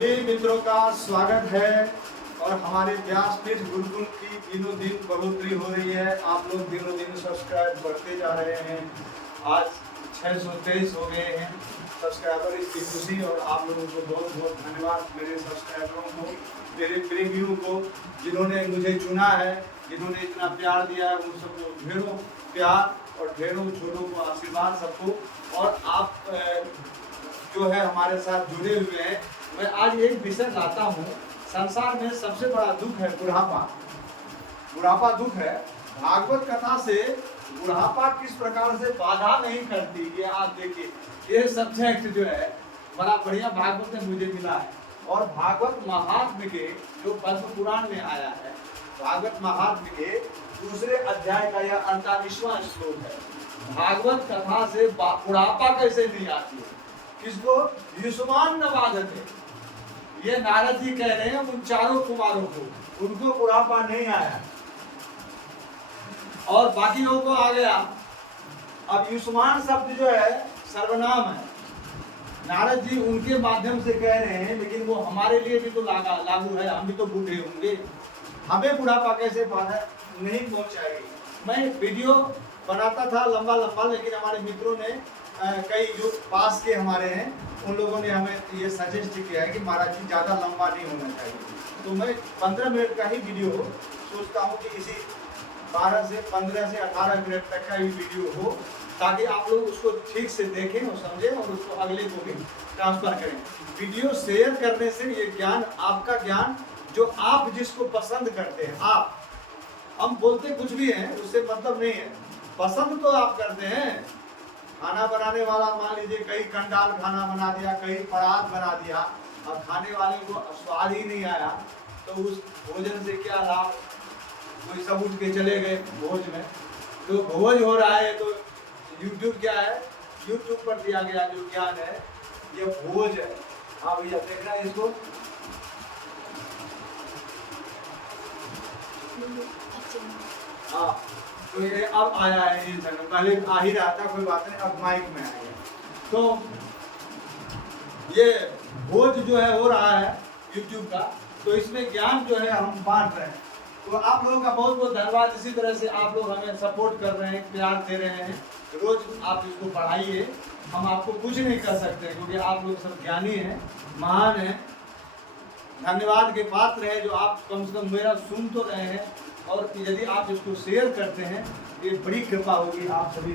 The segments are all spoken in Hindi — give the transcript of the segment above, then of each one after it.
मित्रों का स्वागत है और हमारे व्यासपीठ गुरुकुल की दिनों दिन बढ़ोतरी हो रही है। आप लोग दिनों दिन सब्सक्राइब बढ़ते जा रहे हैं। आज 623 हो गए हैं सब्सक्राइबर। इसकी खुशी और आप लोगों को बहुत बहुत धन्यवाद, मेरे सब्सक्राइबरों को, मेरे प्रेमियों को, जिन्होंने मुझे चुना है, जिन्होंने इतना प्यार दिया है। उन सबको ढेरों प्यार और ढेरों छोटों को आशीर्वाद सबको। और आप जो है हमारे साथ जुड़े हुए हैं। मैं आज एक विषय लाता हूँ। संसार में सबसे बड़ा दुख है बुढ़ापा। बुढ़ापा दुख है। भागवत कथा से बुढ़ापा किस प्रकार से बाधा नहीं करती, ये आप देखिए। ये सब्जेक्ट जो है बड़ा बढ़िया भागवत में मुझे मिला है। और भागवत महात्म्य के जो पद्म पुराण में आया है, भागवत महात्म्य के दूसरे अध्याय का यह 48वां श्लोक है। भागवत कथा से बुढ़ापा कैसे नहीं आती है, किसको? युष्मान न बाधते। ये नारद जी कह रहे हैं उन चारों कुमारों को, उनको बुढ़ापा नहीं आया और बाकी लोगों को आ गया। अब युष्मान शब्द जो है सर्वनाम है। नारद जी उनके माध्यम से कह रहे हैं, लेकिन वो हमारे लिए भी तो लागू है। हम भी तो बूढ़े होंगे, हमें बुढ़ापा कैसे बाधा नहीं पहुंचाएगी। मैं वीडियो बनाता था लंबा लंबा, लेकिन हमारे मित्रों ने कई जो पास के हमारे हैं उन लोगों ने हमें ये सजेस्ट किया है कि महाराज जी ज़्यादा लंबा नहीं होना चाहिए। तो मैं 15 मिनट का ही वीडियो सोचता हूँ कि इसी 12 से 15 से 18 मिनट तक का ही वीडियो हो, ताकि आप लोग उसको ठीक से देखें और समझें और उसको अगले को भी ट्रांसफर करें। वीडियो शेयर करने से ये ज्ञान, आपका ज्ञान, जो आप जिसको पसंद करते हैं, आप, हम बोलते कुछ भी हैं उससे मतलब नहीं है, पसंद तो आप करते हैं। खाना बनाने वाला मान लीजिए कई कंडाल खाना बना दिया, कई परात बना दिया, और खाने वाले को स्वाद ही नहीं आया, तो उस भोजन से क्या लाभ? कोई सब उठ के चले गए भोज में। तो भोज हो रहा है तो यूट्यूब क्या है? यूट्यूब पर दिया गया जो ज्ञान है ये भोज है। हाँ भैया देखना है इसको। हाँ, तो ये अब आया है, ये पहले आ ही रहा था, कोई बात नहीं, अब माइक में आ गया। तो ये भोज जो है हो रहा है YouTube का, तो इसमें ज्ञान जो है हम बांट रहे हैं। तो आप लोगों का बहुत बहुत धन्यवाद। इसी तरह से आप लोग हमें सपोर्ट कर रहे हैं, प्यार दे रहे हैं, रोज आप इसको बढ़ाइए। हम आपको कुछ नहीं कर सकते क्योंकि आप लोग सब ज्ञानी हैं, महान हैं, धन्यवाद के पात्र हैं, जो आप कम से कम मेरा सुन तो रहे हैं। और यदि आप इसको शेयर करते हैं ये बड़ी कृपा होगी आप सभी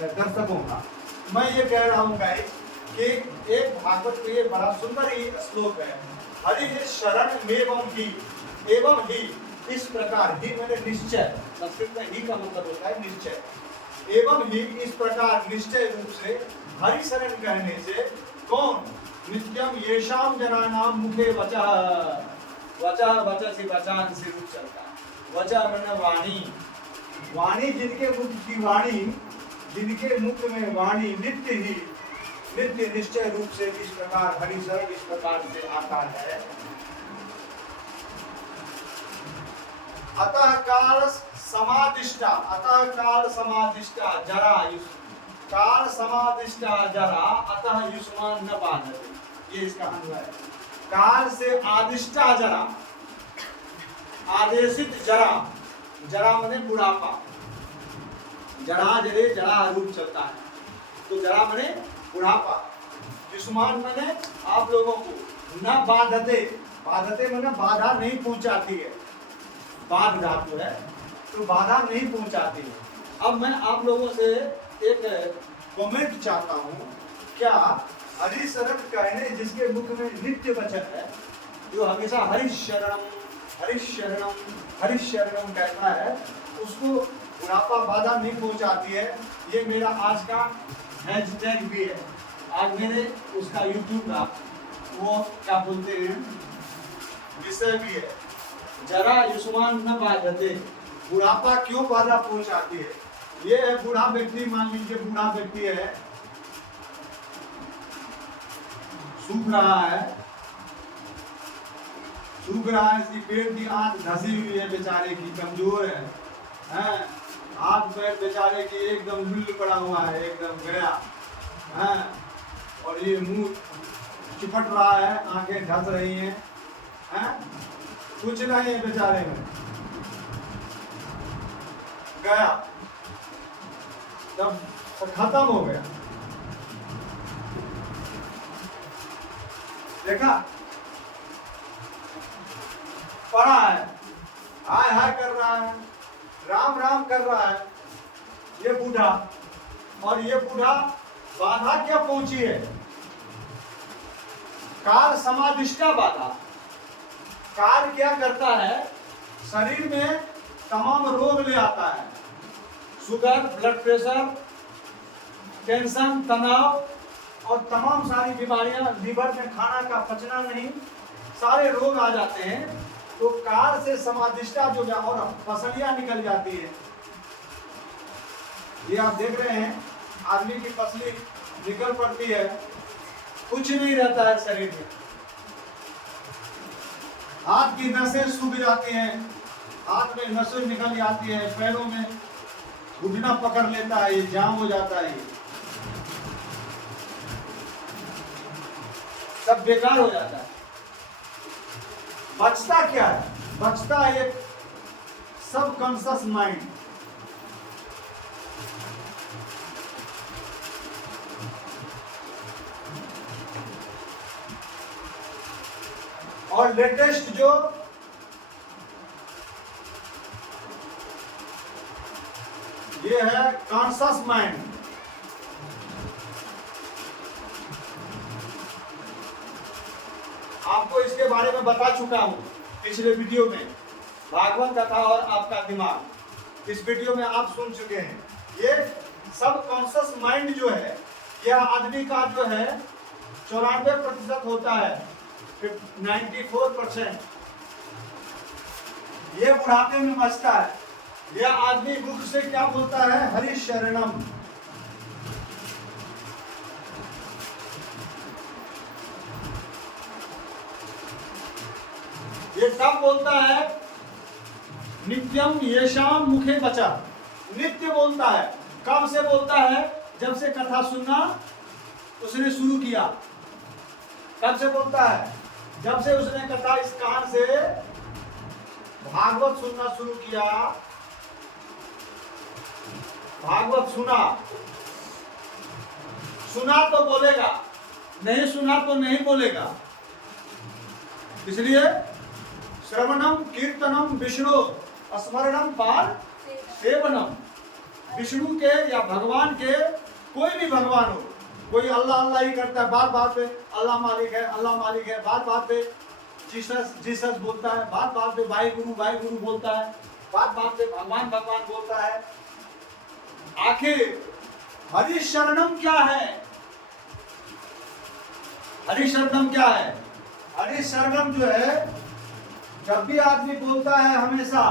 दर्शकों का। मैं ये कह रहा हूँ गाइस कि एक भागवत में ये बड़ा सुंदर ही श्लोक है। हरि शरण एवं ही इस प्रकार, ही मैंने निश्चय, संस्कृत में ही का मतलब होता है निश्चय। एवं ही इस प्रकार निश्चय रूप से हरि शरण कहने से कौन? नित्यम येषाम जनानाम मुखे वचः वचसी वचान से रूप चलता है। वचा मैंने वाणी, वाणी जिनके मुख की वाणी, जिनके मुख में वाणी नित्य ही, नित्य निश्चय रूप से इस प्रकार हरि शरण इस प्रकार से आता है। अतः काल समादिष्टा, अतः काल समादिष्टा जरा, काल समादिष्टा जरा अतः युष्मान न बाधते। ये इसका अन्वय है। काल से आदिष्टा जरा, आदेशित जरा, जरा माने बुढ़ापा, जरा जरे जरा रूप चलता है, तो जरा माने बुढ़ापा, युष्मान माने आप लोगों को, न बाधते, बाधते माने बाधा नहीं पहुंचाती है, बाध धातु है तो बाधा नहीं पहुंचाती है। अब मैं आप लोगों से एक कमेंट चाहता हूँ, क्या हरि शरण कहने जिसके मुख में नित्य वचन है, जो हमेशा हरि शरणम हरि शरणम हरि शरणम कहता है, उसको बुढ़ापा बाधा नहीं पहुंचाती है? ये मेरा आज का हैशटैग भी है। आज मेरे उसका यूट्यूब का वो क्या बोलते हैं विषय भी है, जरा युष्मान न बाधते। बुढ़ापा क्यों बाधा पहुंचाती है? ये है बूढ़ा व्यक्ति, मान लीजिए बूढ़ा व्यक्ति है, सूख रहा है, इसकी पेट की आंख धसी हुई है, बेचारे की कमजोर है, हैं? हाथ पैर बेचारे की एकदम लुल पड़ा हुआ है, एकदम गया, हैं? और ये मुंह चिपट रहा है, आंखें ढस रही हैं, हैं? कुछ नहीं है बेचारे में। गया, जब खत्म हो गया, देखा, पढ़ा है, हाय हाय कर रहा है, राम राम कर रहा है ये बूढ़ा, और ये बूढ़ा बाधा क्या पहुंची है? काल समादिष्टा बाधा। काल क्या करता है? शरीर में तमाम रोग ले आता है, शुगर, ब्लड प्रेशर, टेंशन, तनाव और तमाम सारी बीमारियां, लीवर में खाना का पचना नहीं, सारे रोग आ जाते हैं। तो काल से समादिष्टा जो और पसलियां निकल जाती है। ये आप देख रहे हैं, आदमी की पसली निकल पड़ती है, कुछ नहीं रहता है शरीर में। हाथ की नसें सूख जाती हैं, हाथ में नसें निकल जाती है, पैरों में घुटना पकड़ लेता है, ये जाम हो जाता है, सब बेकार हो जाता है। बचता क्या है? बचता एक सब कॉन्शियस माइंड। और लेटेस्ट जो ये है कॉन्शियस माइंड। आपको इसके बारे में बता चुका हूं पिछले वीडियो में, भागवत कथा और आपका दिमाग, इस वीडियो में आप सुन चुके हैं। ये सब कॉन्शियस माइंड जो है, यह आदमी का जो है 94% होता है, 94%। ये बुढ़ापे में बचता है। यह आदमी मुख से क्या बोलता है? हरि शरणम। ये सब बोलता है, नित्यम येषाम मुखे बचा। नित्य बोलता है। कब से बोलता है? जब से कथा सुनना उसने शुरू किया। कब से बोलता है? जब से उसने कथा इस कान से भागवत सुनना शुरू किया, भागवत सुना, सुना तो बोलेगा, नहीं सुना तो नहीं बोलेगा। इसलिए श्रवणम कीर्तनम विष्णु स्मरणम पार सेवनम। विष्णु के या भगवान के, कोई भी भगवान हो, कोई अल्लाह अल्लाह ही करता है, बात बात पे अल्लाह मालिक है, अल्लाह मालिक है, बात बात पे जीसस जीसस बोलता है, बात बात पे भाई गुरु बोलता है, बात बात पे भगवान भगवान बोलता है। आखिर हरि शरणम क्या है? हरि शरणम क्या है? हरि शरणम जो है, जब भी आदमी बोलता है हमेशा,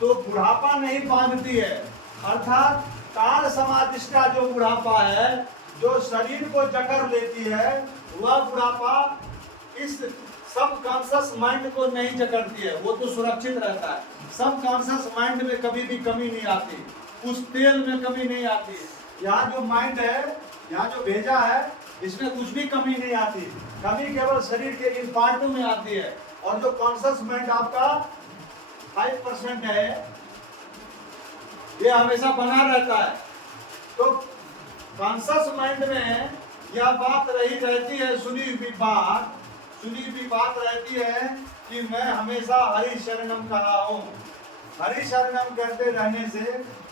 तो बुढ़ापा नहीं बांधती है। अर्थात काल समादिष्टा जो बुढ़ापा है, जो शरीर को जकड़ लेती है, वह बुढ़ापा इस सब कॉन्शियस माइंड को नहीं जकड़ती है। वो तो सुरक्षित रहता है। सब कॉन्शियस माइंड में कभी भी कमी नहीं आती, उस तेल में कमी नहीं आती। यहाँ जो माइंड है, यहाँ जो भेजा है, इसमें कुछ भी कमी नहीं आती। कमी केवल शरीर के इन पार्टों में आती है। और जो कॉन्शियस माइंड आपका 5% है, ये हमेशा बना रहता है। तो कॉन्शियस माइंड में यह बात रही रहती है, सुनी हुई बात रहती है कि मैं हमेशा हरि शरणम कहा हूँ। हरि शरणम कहते रहने से,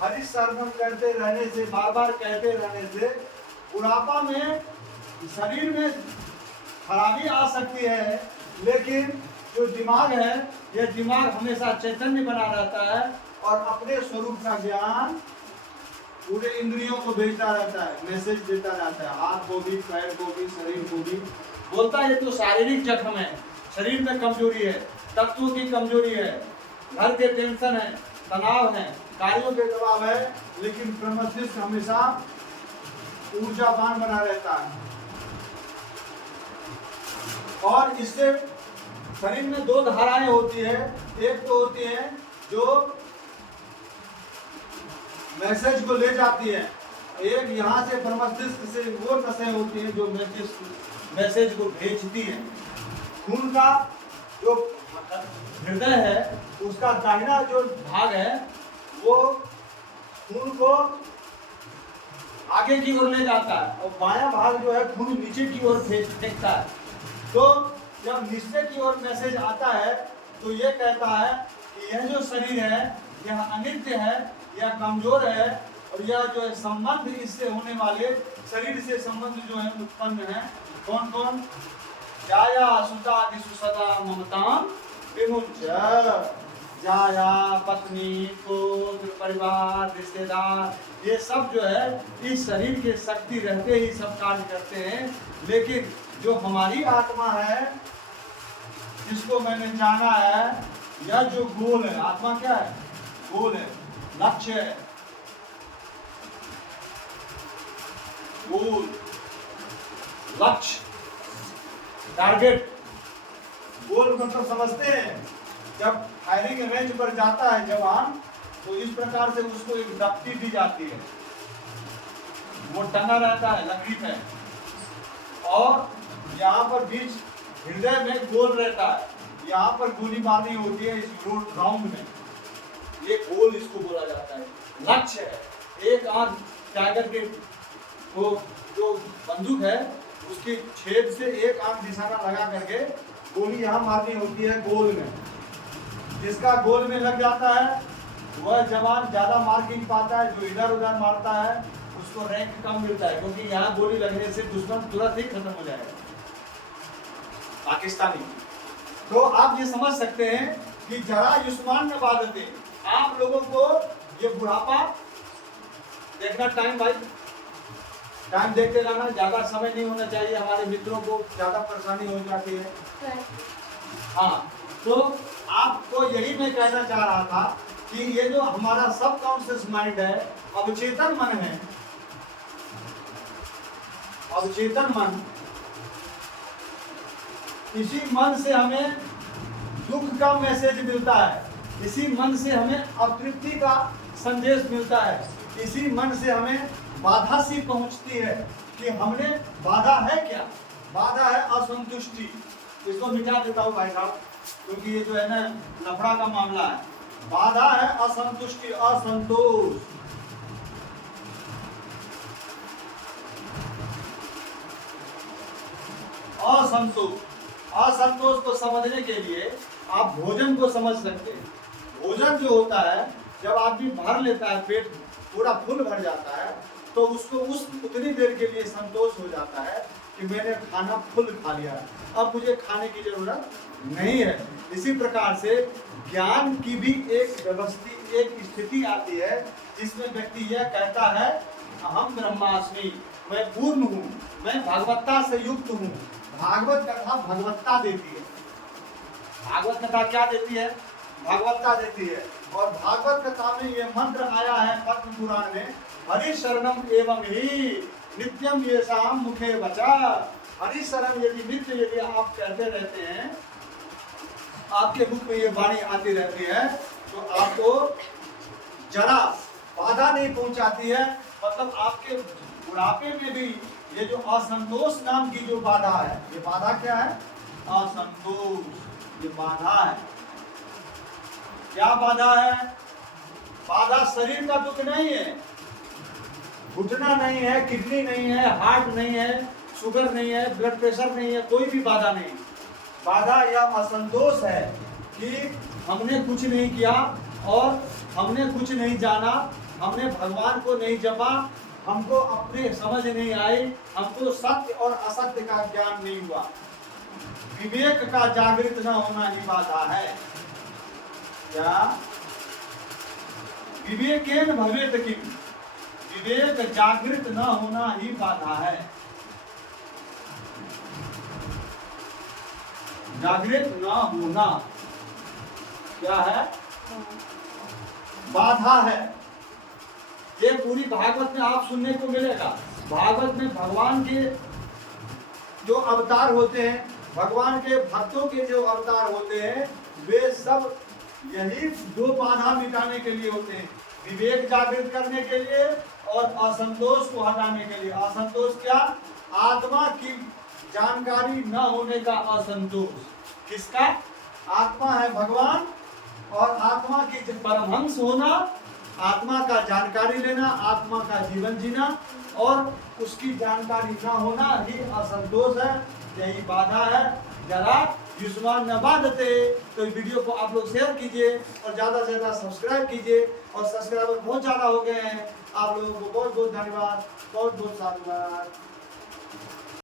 हरि शरणम कहते रहने से, बार बार कहते रहने से बुढ़ापा में शरीर में खराबी आ सकती है, लेकिन जो दिमाग है, यह दिमाग हमेशा चैतन्य बना रहता है और अपने स्वरूप का ज्ञान पूरे इंद्रियों को भेजता रहता है, मैसेज देता रहता है। हाथ को भी, पैर को भी, शरीर को भी। बोलता है ये तो शारीरिक जख्म है, शरीर में कमजोरी है, तत्वों की कमजोरी है, घर के टेंशन है, तनाव है, कार्यों के दबाव है, लेकिन ब्रह्मस्थित हमेशा ऊर्जावान बना रहता है। और इससे शरीर में दो धाराएं होती है। एक तो होती है जो मैसेज को ले जाती है, एक यहाँ से ब्रह्मस्थित से वो नसें होती हैं जो मैसेज को भेजती है। खून का जो हृदय है उसका दाहिना जो भाग है वो खून को आगे की ओर ले जाता है और बायां भाग जो है खून नीचे की ओर फेंकता है। तो जब नीचे की ओर मैसेज आता है तो ये कहता है कि यह जो शरीर है यह अनित्य है, यह कमजोर है और यह जो है संबंध इससे होने वाले शरीर से संबंध जो है उत्पन्न है। कौन कौन? जाया सुता सुसदा ममताम विमुच्य। जाया, पत्नी, पुत्र, परिवार, रिश्तेदार, ये सब जो है इस शरीर के शक्ति रहते ही सब कार्य करते हैं। लेकिन जो हमारी आत्मा है जिसको मैंने जाना है, यह जो गोल है, आत्मा क्या है? गोल है, लक्ष्य है, गोल, लक्ष्य, टारगेट। गोल मतलब समझते हैं, जब फायरिंग रेंज पर जाता है जवान तो इस प्रकार से उसको एक दफ्ती दी जाती है, वो टंगा रहता है लकड़ी पे और यहाँ पर बीच हृदय में गोल रहता है, यहाँ पर गोली मारनी होती है इस रोड ग्राउंड में, ये गोल इसको बोला जाता है, लक्ष्य है। एक आंख टाइगर के वो जो बंदूक है उसकी छेद से एक आंख निशाना लगा करके गोली यहाँ मारनी होती है गोल में। जिसका गोल में लग जाता है वह जवान ज्यादा मार नहीं पाता है, जो इधर उधर मारता है उसको रैंक कम मिलता है, क्योंकि यहाँ गोली लगने से दुश्मन तुरंत ही खत्म हो जाएगा पाकिस्तानी। तो आप ये समझ सकते हैं कि जरा युष्मान में बाधते, आप लोगों को ये बुढ़ापा देखना, टाइम भाई टाइम देखते रहना, ज्यादा समय नहीं होना चाहिए, हमारे मित्रों को ज्यादा परेशानी हो जाती है। हाँ, तो आपको यही मैं कहना चाह रहा था कि ये जो हमारा सब कॉन्शियस माइंड है, अवचेतन मन है, अवचेतन मन, इसी मन से हमें दुख का मैसेज मिलता है, इसी मन से हमें अतृप्ति का संदेश मिलता है, इसी मन से हमें बाधा सी पहुंचती है कि हमने बाधा है क्या? बाधा है असंतुष्टि। इसको मिटा देता हूँ भाई साहब, क्योंकि ये जो है ना लफड़ा का मामला है। बाधा है असंतुष्टि, असंतोष। असंतोष, असंतोष को समझने के लिए आप भोजन को समझ सकते हैं। भोजन जो होता है, जब आदमी भर लेता है, पेट पूरा फुल भर जाता है, तो उसको उतनी देर के लिए संतोष हो जाता है कि मैंने खाना फुल खा लिया, अब मुझे खाने की जरूरत नहीं है। इसी प्रकार से ज्ञान की भी एक व्यवस्थित एक स्थिति आती है जिसमें व्यक्ति यह कहता है अहम ब्रह्मास्मि, मैं पूर्ण हूँ, मैं भगवत्ता से युक्त हूँ। भागवत कथा भगवत्ता देती है। भागवत कथा क्या देती है? भगवत्ता देती है। और भागवत कथा में ये मंत्र आया है पद्म पुराण में, हरि शरणम एवं ही नित्यम येषाम मुखे वचा। हरि शरण यदि आप कहते रहते हैं, आपके मुख में ये वाणी आती रहती है, तो आपको जरा बाधा नहीं पहुंचाती है। मतलब आपके बुढ़ापे में भी ये जो असंतोष नाम की जो बाधा है, ये बाधा क्या है? असंतोष, ये बाधा है। क्या बाधा है? बाधा शरीर का दुख नहीं है, घुटना नहीं है, किडनी नहीं है, हार्ट नहीं है, शुगर नहीं है, ब्लड प्रेशर नहीं है, कोई भी बाधा नहीं। बाधा या असंतोष है कि हमने कुछ नहीं किया और हमने कुछ नहीं जाना, हमने भगवान को नहीं जपा, हमको अपने समझ नहीं आई, हमको सत्य और असत्य का ज्ञान नहीं हुआ। विवेक का जागृत न होना ही बाधा है। क्या? विवेकेन भवेत किम, विवेक जागृत न होना ही बाधा है। जागृत न होना क्या है? बाधा है। ये पूरी भागवत में आप सुनने को मिलेगा। भागवत में भगवान के जो अवतार होते हैं, भगवान के भक्तों के जो अवतार होते हैं, वे सब यही दो बाधा मिटाने के लिए होते हैं, विवेक जागृत करने के लिए और असंतोष को हटाने के लिए। असंतोष क्या? आत्मा की जानकारी न होने का असंतोष। किसका? आत्मा है भगवान, और आत्मा की परमहंस होना, आत्मा का जानकारी लेना, आत्मा का जीवन जीना, और उसकी जानकारी न होना ही असंतोष है, यही बाधा है। जरा युष्मान न बाधते। तो इस वीडियो को आप लोग शेयर कीजिए और ज़्यादा से ज़्यादा सब्सक्राइब कीजिए, और सब्सक्राइबर बहुत ज़्यादा हो गए हैं। आप लोगों को बहुत बहुत धन्यवाद, बहुत बहुत साधुवाद।